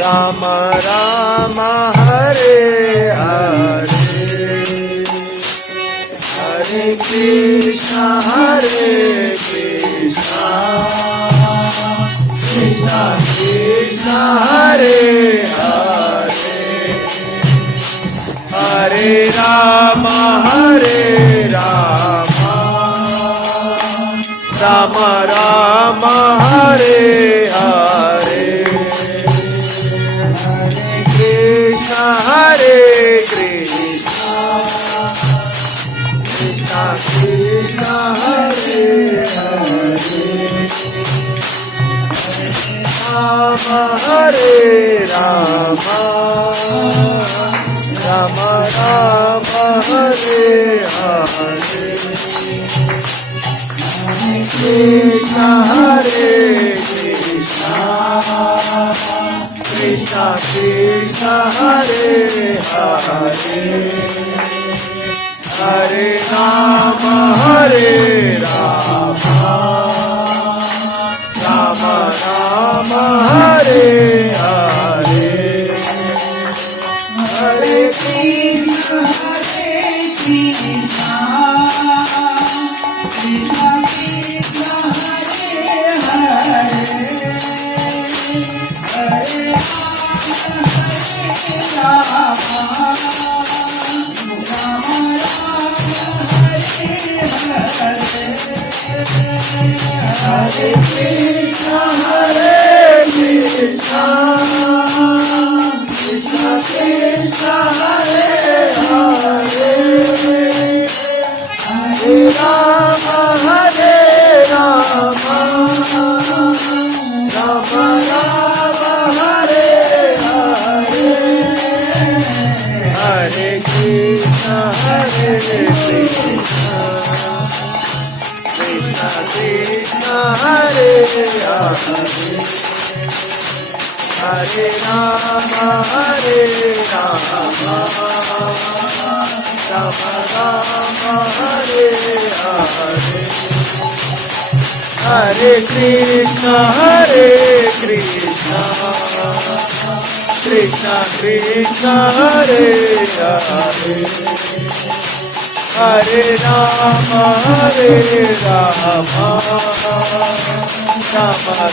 Ram Ram Hare Hare Hare Krishna Krishna Krishna Hare Hare Hare Ram Ram Ram Hare Hare Hare Krishna Krishna Krishna Hare Hare Ram Ram Ram Ram Hare Hare Krishna Krishna Krishna Hare Hare Hare Ram Ram Ram Hare Hare Hare Krishna Hare Krishna, Krishna Krishna, Hare Hare, Hare Rama, Rama Rama, Hare Hare, Hare Krishna, Krishna Krishna, Hare Hare, Hare Rama, Rama Rama, Hare Hare, Hare Krishna, Krishna Krishna, Hare Hare, Hare Rama, Rama